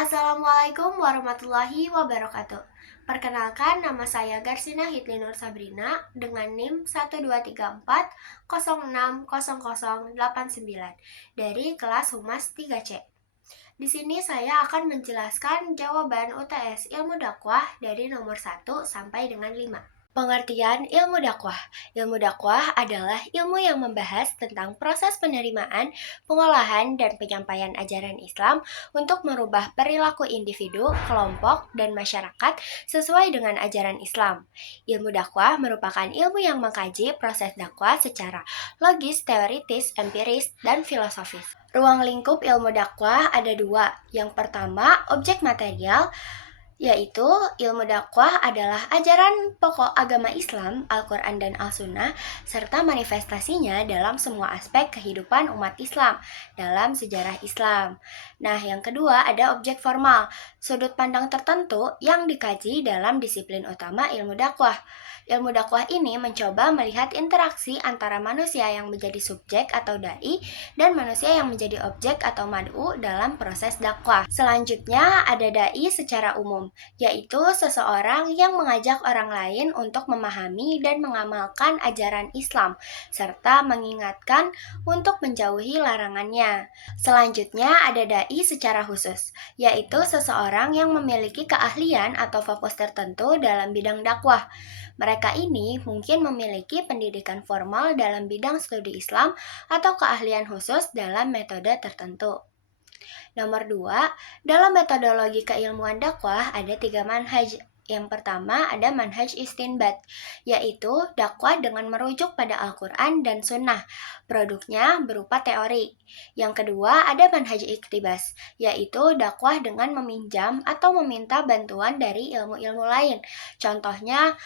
Assalamualaikum warahmatullahi wabarakatuh. Perkenalkan, nama saya Garsina Hitlinur Sabrina dengan NIM 12340600089 dari kelas Humas 3C. Di sini saya akan menjelaskan jawaban UTS Ilmu Dakwah dari nomor 1 sampai dengan 5. Pengertian ilmu dakwah. Ilmu dakwah adalah ilmu yang membahas tentang proses penerimaan, pengolahan, dan penyampaian ajaran Islam untuk merubah perilaku individu, kelompok, dan masyarakat sesuai dengan ajaran Islam. Ilmu dakwah merupakan ilmu yang mengkaji proses dakwah secara logis, teoritis, empiris, dan filosofis. Ruang lingkup ilmu dakwah ada dua. Yang pertama, objek material, yaitu ilmu dakwah adalah ajaran pokok agama Islam, Al-Quran dan Al-Sunnah, serta manifestasinya dalam semua aspek kehidupan umat Islam dalam sejarah Islam. Nah, yang kedua ada objek formal, sudut pandang tertentu yang dikaji dalam disiplin utama ilmu dakwah. Ilmu dakwah ini mencoba melihat interaksi antara manusia yang menjadi subjek atau dai dan manusia yang menjadi objek atau mad'u dalam proses dakwah. Selanjutnya ada dai secara umum, yaitu seseorang yang mengajak orang lain untuk memahami dan mengamalkan ajaran Islam, serta mengingatkan untuk menjauhi larangannya. Selanjutnya ada dai secara khusus, yaitu seseorang yang memiliki keahlian atau fokus tertentu dalam bidang dakwah. Mereka ini mungkin memiliki pendidikan formal dalam bidang studi Islam atau keahlian khusus dalam metode tertentu. Nomor 2, dalam metodologi keilmuan dakwah ada 3 manhaj. Yang pertama ada manhaj istinbat, yaitu dakwah dengan merujuk pada Al-Quran dan Sunnah. Produknya berupa teori. Yang kedua ada manhaj iktibas, yaitu dakwah dengan meminjam atau meminta bantuan dari ilmu-ilmu lain. Contohnya,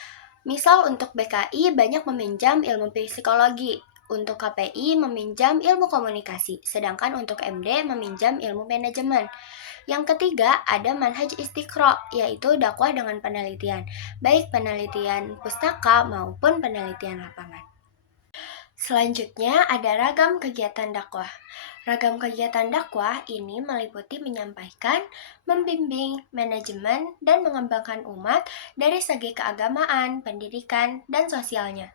misal untuk BKI banyak meminjam ilmu psikologi, untuk KPI meminjam ilmu komunikasi, sedangkan untuk MD meminjam ilmu manajemen. Yang ketiga ada manhaj istiqro, yaitu dakwah dengan penelitian, baik penelitian pustaka maupun penelitian lapangan. Selanjutnya ada ragam kegiatan dakwah. Ragam kegiatan dakwah ini meliputi menyampaikan, membimbing, manajemen, dan mengembangkan umat dari segi keagamaan, pendidikan, dan sosialnya.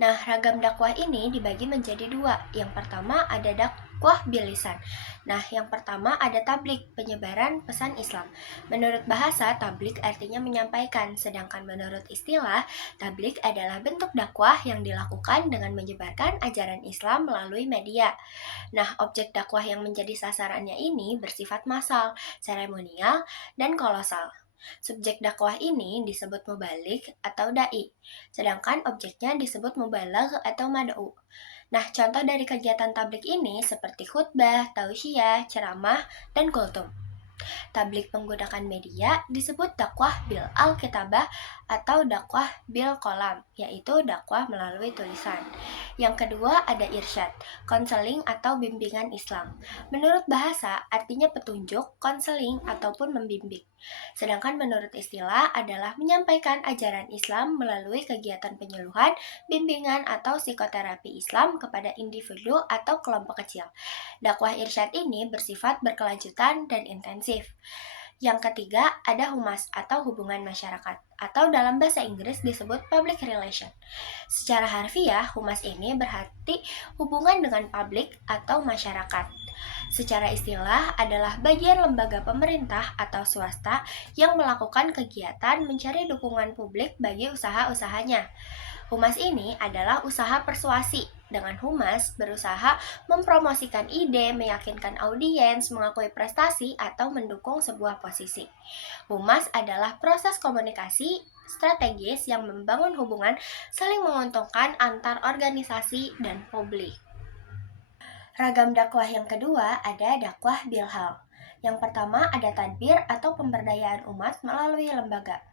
Nah, ragam dakwah ini dibagi menjadi dua. Yang pertama ada dakwah bilisan. Nah, yang pertama ada tablik, penyebaran pesan Islam. Menurut bahasa, tablik artinya menyampaikan, sedangkan menurut istilah, tablik adalah bentuk dakwah yang dilakukan dengan menyebarkan ajaran Islam melalui media. Nah, objek dakwah yang menjadi sasarannya ini bersifat massal, seremonial, dan kolosal. Subjek dakwah ini disebut mubalik atau dai, sedangkan objeknya disebut mubaligh atau mad'u. Nah, contoh dari kegiatan tablik ini seperti khutbah, tausiah, ceramah, dan kultum. Tablik menggunakan media disebut dakwah bil al-kitabah atau dakwah bil kolam, yaitu dakwah melalui tulisan. Yang kedua ada irsyad, konseling atau bimbingan Islam. Menurut bahasa, artinya petunjuk, konseling, ataupun membimbing. Sedangkan menurut istilah adalah menyampaikan ajaran Islam melalui kegiatan penyuluhan, bimbingan, atau psikoterapi Islam kepada individu atau kelompok kecil. Dakwah irsyad ini bersifat berkelanjutan dan intensif. Yang ketiga, ada humas atau hubungan masyarakat, atau dalam bahasa Inggris disebut public relation. Secara harfiah, humas ini berarti hubungan dengan publik atau masyarakat. Secara istilah adalah bagian lembaga pemerintah atau swasta yang melakukan kegiatan mencari dukungan publik bagi usaha-usahanya. Humas ini adalah usaha persuasi. Dengan humas, berusaha mempromosikan ide, meyakinkan audiens, mengakui prestasi, atau mendukung sebuah posisi. Humas adalah proses komunikasi strategis yang membangun hubungan saling menguntungkan antar organisasi dan publik. Ragam dakwah yang kedua ada dakwah bilhal. Yang pertama ada tadbir atau pemberdayaan umat melalui lembaga.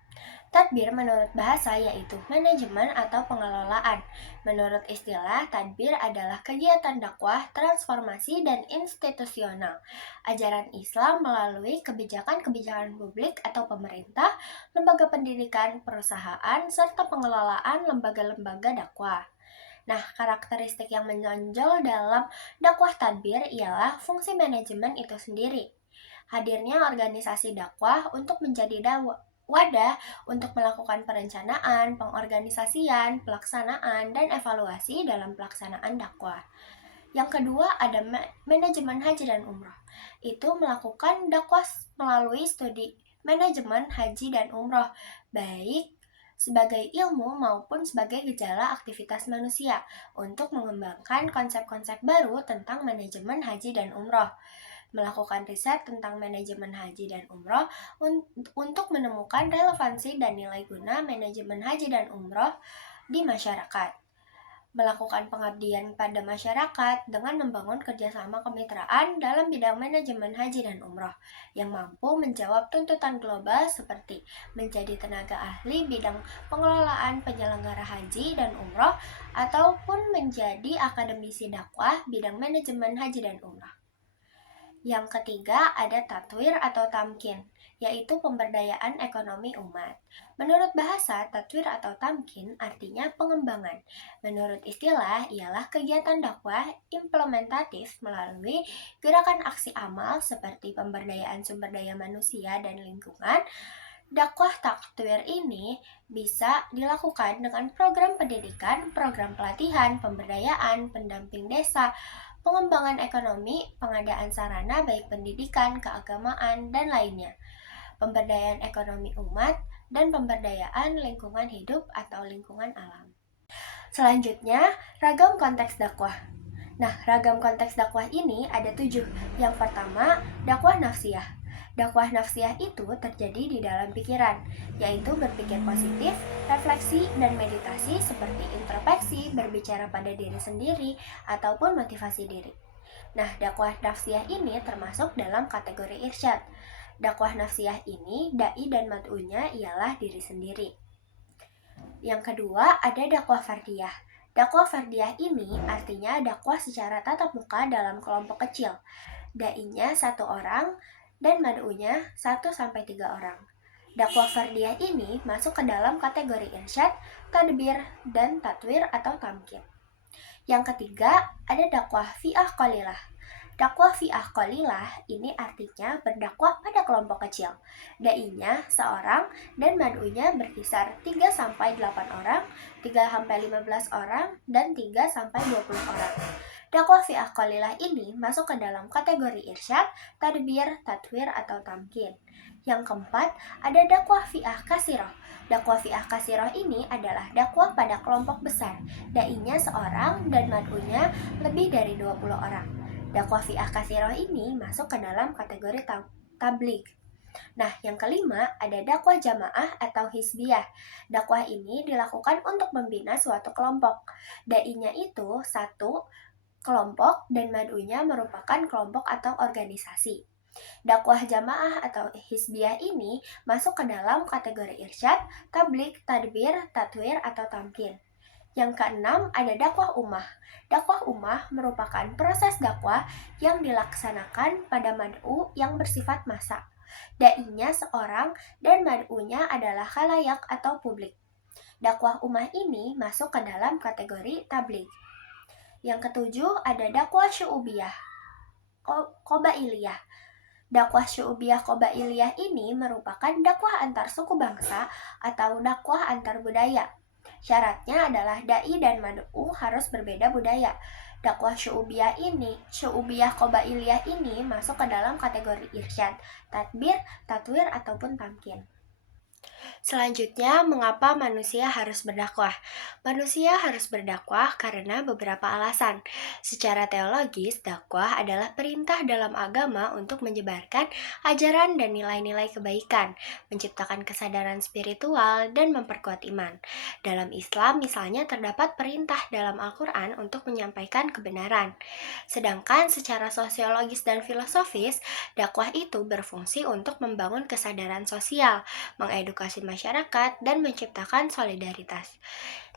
Tadbir menurut bahasa yaitu manajemen atau pengelolaan. Menurut istilah, tadbir adalah kegiatan dakwah, transformasi, dan institusional. Ajaran Islam melalui kebijakan-kebijakan publik atau pemerintah, lembaga pendidikan, perusahaan, serta pengelolaan lembaga-lembaga dakwah. Nah, karakteristik yang menonjol dalam dakwah tadbir ialah fungsi manajemen itu sendiri. Hadirnya organisasi dakwah untuk menjadi wadah untuk melakukan perencanaan, pengorganisasian, pelaksanaan, dan evaluasi dalam pelaksanaan dakwah. Yang kedua ada manajemen haji dan umroh. Itu melakukan dakwah melalui studi manajemen haji dan umroh, baik sebagai ilmu maupun sebagai gejala aktivitas manusia untuk mengembangkan konsep-konsep baru tentang manajemen haji dan umroh, melakukan riset tentang manajemen haji dan umroh untuk menemukan relevansi dan nilai guna manajemen haji dan umroh di masyarakat, melakukan pengabdian pada masyarakat dengan membangun kerjasama kemitraan dalam bidang manajemen haji dan umroh yang mampu menjawab tuntutan global seperti menjadi tenaga ahli bidang pengelolaan penyelenggara haji dan umroh ataupun menjadi akademisi dakwah bidang manajemen haji dan umroh. Yang ketiga ada tatwir atau tamkin, yaitu pemberdayaan ekonomi umat. Menurut bahasa, tatwir atau tamkin artinya pengembangan. Menurut istilah, ialah kegiatan dakwah implementatif melalui gerakan aksi amal seperti pemberdayaan sumber daya manusia dan lingkungan. Dakwah tatwir ini bisa dilakukan dengan program pendidikan, program pelatihan, pemberdayaan, pendamping desa, pengembangan ekonomi, pengadaan sarana baik pendidikan, keagamaan, dan lainnya, pemberdayaan ekonomi umat, dan pemberdayaan lingkungan hidup atau lingkungan alam. Selanjutnya, ragam konteks dakwah. Nah, ragam konteks dakwah ini ada 7. Yang pertama, dakwah nafsiyah. Dakwah nafsiyah itu terjadi di dalam pikiran, yaitu berpikir positif, refleksi, dan meditasi seperti introspeksi, berbicara pada diri sendiri, ataupun motivasi diri. Nah, dakwah nafsiyah ini termasuk dalam kategori irsyad. Dakwah nafsiyah ini, dai dan mad'unya ialah diri sendiri. Yang kedua, ada dakwah fardiyah. Dakwah fardiyah ini artinya dakwah secara tatap muka dalam kelompok kecil. Dai-nya 1 orang, dan mad'unya 1-3 orang. Dakwah fardiyah ini masuk ke dalam kategori irsyad, tadbir, dan tatwir atau tamkin. Yang ketiga, ada dakwah fi'ah qalilah. Dakwah fi'ah qalilah ini artinya berdakwah pada kelompok kecil. Dai-nya seorang dan mad'unya berkisar 3-8 orang, 3-15 orang, dan 3-20 orang. Dakwah fi'ah qalilah ini masuk ke dalam kategori irsyad, tadbir, tatwir, atau tamkin. Yang keempat, ada dakwah fi'ah kasiroh. Dakwah fi'ah kasiroh ini adalah dakwah pada kelompok besar. Dai-nya seorang dan mad'unya lebih dari 20 orang. Dakwah fi'ah kasiroh ini masuk ke dalam kategori tabligh. Nah, yang kelima ada dakwah jamaah atau hizbiyah. Dakwah ini dilakukan untuk membina suatu kelompok. Dai-nya itu 1 kelompok dan mad'unya merupakan kelompok atau organisasi. Dakwah jamaah atau hizbiyah ini masuk ke dalam kategori irsyad, tabligh, tadbir, tatwir, atau tamkin. Yang keenam ada dakwah ummah. Dakwah ummah merupakan proses dakwah yang dilaksanakan pada mad'u yang bersifat massa. Dai-nya seorang dan mad'unya adalah khalayak atau publik. Dakwah ummah ini masuk ke dalam kategori tabligh. Yang ketujuh ada dakwah syu'ubiyah, qabailiyah. Dakwah syu'ubiyah qabailiyah ini merupakan dakwah antar suku bangsa atau dakwah antar budaya. Syaratnya adalah dai dan mad'u harus berbeda budaya. Dakwah syu'ubiyah qabailiyah ini masuk ke dalam kategori irsyad, tadbir, tatwir, ataupun tamkin. Selanjutnya, mengapa manusia harus berdakwah? Manusia harus berdakwah karena beberapa alasan. Secara teologis, dakwah adalah perintah dalam agama untuk menyebarkan ajaran dan nilai-nilai kebaikan, menciptakan kesadaran spiritual, dan memperkuat iman. Dalam Islam, misalnya terdapat perintah dalam Al-Quran untuk menyampaikan kebenaran. Sedangkan secara sosiologis dan filosofis, dakwah itu berfungsi untuk membangun kesadaran sosial, mengedukasi masyarakat, dan menciptakan solidaritas.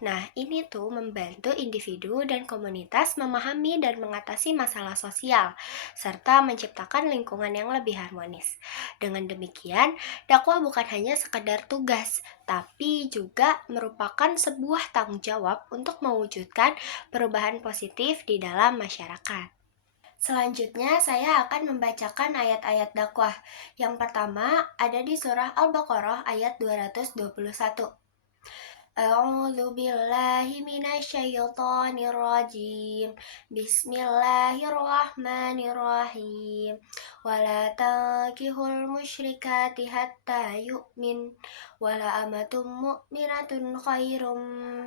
Nah, ini tuh membantu individu dan komunitas memahami dan mengatasi masalah sosial, serta menciptakan lingkungan yang lebih harmonis. Dengan demikian, dakwah bukan hanya sekedar tugas, tapi juga merupakan sebuah tanggung jawab untuk mewujudkan perubahan positif di dalam masyarakat. Selanjutnya, saya akan membacakan ayat-ayat dakwah. Yang pertama ada di surah Al-Baqarah ayat 221. A'udzu billahi minasyaitonir rajim. Bismillahirrahmanirrahim. Wala tankihul musyrikati hatta yu'min. Wala amatum mu'minatun khairum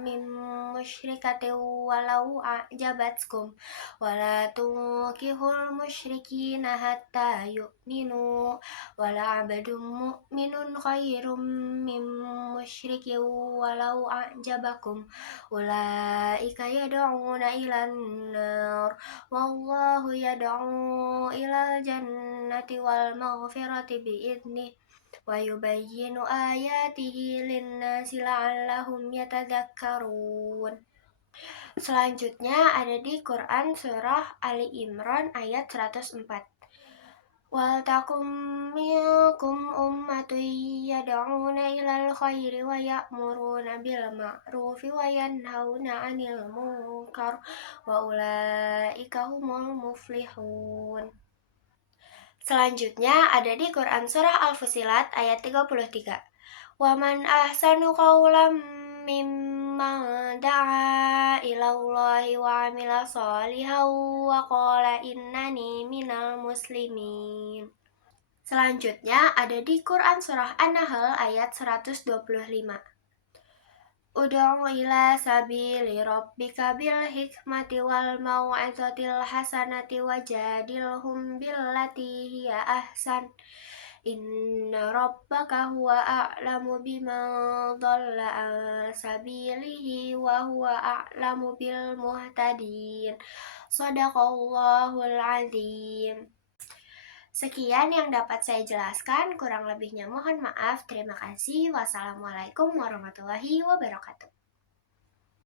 min musyrikatin walau a'jabatkum. Wala tunkihul musyrikina hatta yu'minu. Wala abdum mu'minun khairum min musyrikin walau a'jabakum. Ulaika yad'una ilan nar. Wallahu yad'u ilal jannati wal maghfirati bi'idnih. Wa yubayyinu ayatihi linnasi la'allahum yatadzakkarun. Selanjutnya ada di Quran surah Ali Imran ayat 104. Wal takum minkum ummatun yad'una ilal khairi wa ya'muruna bil ma'rufi wa yanhauna 'anil munkar wa ulaika humul muflihun. Selanjutnya ada di Quran surah Al-Fusilat ayat 33. Wa man ahsanu qawlan mimman da'a ilallahi wa 'amila shalihan wa qala innani minal muslimin. Selanjutnya ada di Quran surah An-Nahl ayat 125. Ud'u ila sabili rabbika bil hikmati wal mau'izatil hasanati wajadilhum billati hiya ahsan. Inna rabbaka huwa a'lamu biman dhalla an sabilihi wa huwa a'lamu bil muhtadin. Shadaqallahul azim. Sekian yang dapat saya jelaskan, kurang lebihnya mohon maaf. Terima kasih. Wassalamualaikum warahmatullahi wabarakatuh.